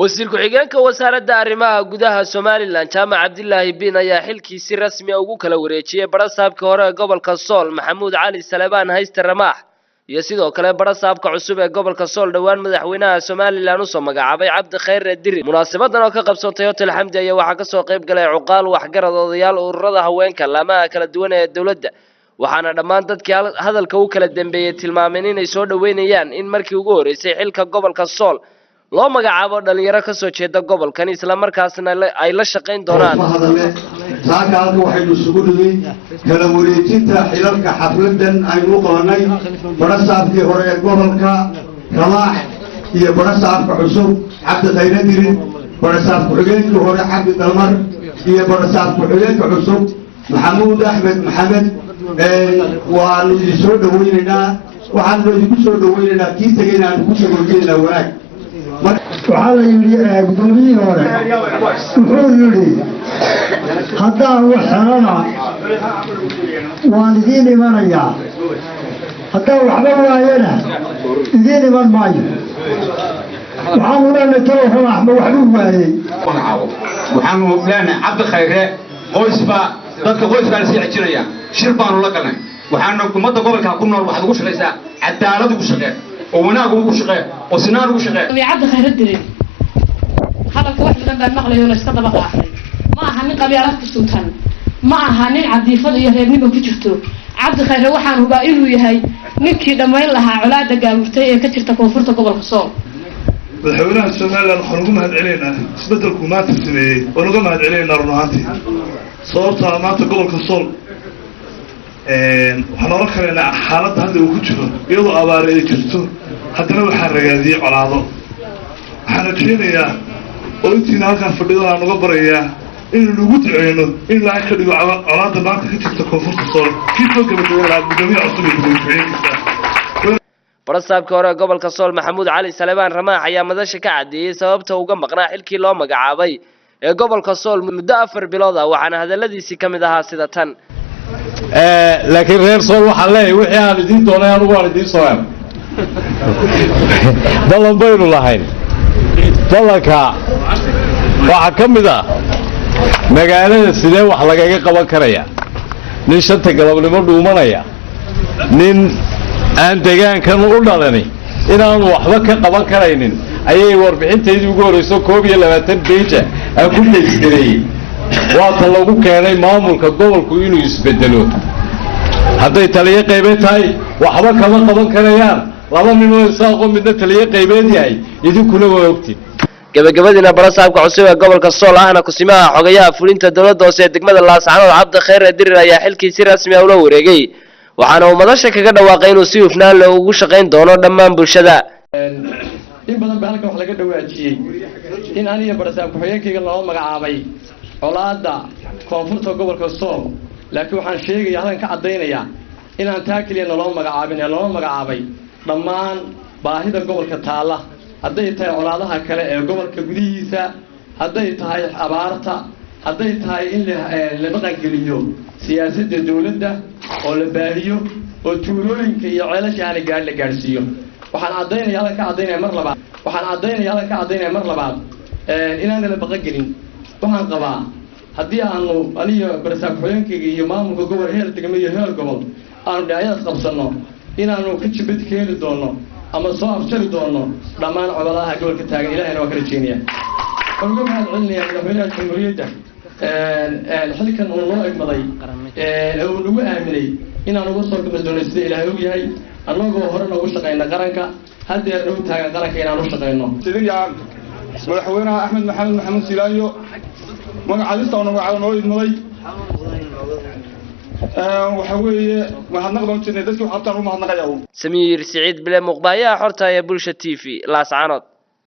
wasiir ku-xigeenka wasaaradda arrimaha gudaha Somaliland Jaamac Cabdillaahi Bin ayaa xilkiisi rasmi ugu kala wareejiyay barasaabka hore ee gobolka Sool Maxamuud Cali Salebaan Hayste Ramaax iyo sidoo kale barasaabka cusub ee gobolka Sool dhawaan madaxweynaha Somaliland usoo magacaabay Cabdi Khayre Diri. Munaasabadan oo ka qabsatay Hotel Xamdi ayaa waxaa ka soo qayb galay cuqaal waxgarad odayaal ururada haweenka laamaha kala duwan ee dawladda, waxaana dhammaan dadkii hadalka u kala dambeeyay tilmaameen inay soo dhaweynayaan in markii ugu horeysay xilka gobolka Sool loo magacaabo dhalinyaro ka soo jeeda gobolkan isla markaasna ay la shaqeyn doonaan. saakaalka waxaynu isugu dhigay kala wareejinta xilalka xafladan aynu qabanay barasaabkii hore ee gobolka Ramaax iyo barasaabka cusub Cabdi Khayre Diri, barasaab ku-xigeenkii hore Cabdi Dalmar iyo barasaab ku-xigeenka cusub Maxamuud Axmed Maxamed. waanu idin soo dhaweynaynaa, waxaanu idinku soo dhaweynaynaa kii tagayna aan ku sagoojinayna wanaag. waxaa la yidhi gudoomiyihii hore wuxuu yidhi haddaan wax helana waan idiin imanayaa, haddaan waxba waayana idiin iman maayo. waxaanu leenahay talo Ramaaxba waxbuu waayey. waxaanu leenahay Cabdi Khayre qoysba dadka qoysbaa la sii xijinaya shir baanu la galnay. waxaanu ummadda gobolka ku nool waxaad ugu shaqaysaa cadaalad ugu shaqee oo wanaag ugu shaqee oo sinaan ugu shaqee. Cabdi Khayre Diri hadalka wax badan baan maqlayo la iska daba qaaxay. ma aha nin qabyaalad ku suntan, ma aha nin cadiifad iyo reernimo ku jirto. Cabdi Khayre waxaan hubaa inuu yahay ninkii dhammayn lahaa colaadda gaamurtay ee ka jirta koonfurta gobolka Sool. madaxweynaha Somaliland waxaan ugu mahadcelinaynaa isbeddelku maanta sameeyey, waan uga mahadcelinaynaa run ahaantii sababta maanta gobolka Sool waxaan oran karaynaa xaaladda hadda uu ku jiro iyadoo abaar ay jirto haddana waxaa ragaadiyey colaado. waxaan rajaynayaa oo intiina halkaan fadhido aan uga barayaa inaynu ugu duceyno in ilaahay ka dhigo colaadda maanta ka jirta koonfurta Sool kii soo gabagabay lahaa gudoomiyaha cusub ee gudoomiye-ku-xigeenkiisa. barasaabka hore ee gobolka Sool Maxamuud Cali Salebaan Ramaax ayaa madasha ka cadeeyay sababta uga maqnaa xilkii loo magacaabay ee gobolka Sool muddo 4 bilood ah, waxaana hadaladiisii kamid ahaa sida tan. laakiin reer Sool waxaan leeyahay wixii aan idin doonay anigu waan idin soo helay. ballan baynu lahayn, ballanka waxaa ka mid ah magaalada sidee wax lagaga qaban karaya. nin shanta galabnimo dhuumanaya, nin aan deegaankan u dhalani inaanu waxba ka qaban karaynin ayay warbixinteedii ugu horeyso 22 beja aan ku deysgareeyay. waata lagu keenay maamulka gobolku inuu isbedelo. hadday taliye qaybeed tahay waxba kama qaban karayaan, laba nin oo isaaqo midna taliye qaybeed yahay, idinkuna waa ogtiin. gabagabadina barasaabka cusub ee gobolka Sool ahna kusimaha xogayaha fulinta dawladda hoose ee degmada Laascaanood Cabdi Khayre Diri ayaa xilkiisi rasmi ah u wareegay, waxaana uu madasha kaga dhawaaqay inuu si hufnaan leh ugu shaqeyn doono dhammaan bulshada. in badan baa halkan wax laga dhawaajiyay in aniga barasaab ku-xigeenkayga loo magacaabay colaadda koonfurta gobolka Sool, laakiin waxaan sheegayaa halkan ka cadeynayaa inaan taa kaliya loo magacaabin ee loo magacaabay dhammaan baahida gobolka taala, hadday tahay colaadaha kale ee gobolka gudihiisa, hadday tahay abaarta, hadday tahay in la dhaqangeliyo siyaasadda dawladda oo la baahiyo oo tuulooyinka iyo ceelasha aan la gaarsiiyo. waxaan cadeynayaa halkan ka cadeynayaa mar labaad inaan la baqagelin. waxaan qabaa haddii aanu aniga barasaab ku-xigeenkayga iyo maamulka gobol heer degmo iyo heer gobol aanu dhinacyadaas qabsanno inaanu ka jibad keeni doono ama soo afjari doono dhammaan colaadaha gobolka taagan. ilaahayna waa ka rajeynayaa. waxaan uga mahadcelinayaa madaxweynaha jamhuuriyadda xilkan uu noo egmaday ee uu nagu aaminay inaan uga soo gudbi doono sida ilaahay og yahay, annagoo hore noogu shaqeyna qaranka haddeer dhow taagan qaranka inaan u shaqeyno. madaxweynaha Axmed Maxamed Silaayo magacaabista oo magacaabo noo idmaday waxa weeye mahadnaqdan jirnay dadkii waxaan u mahadnaqayaa. Samiir Saciid Bile Muqbaaya xorta ee Bulsha TV Laascaanood.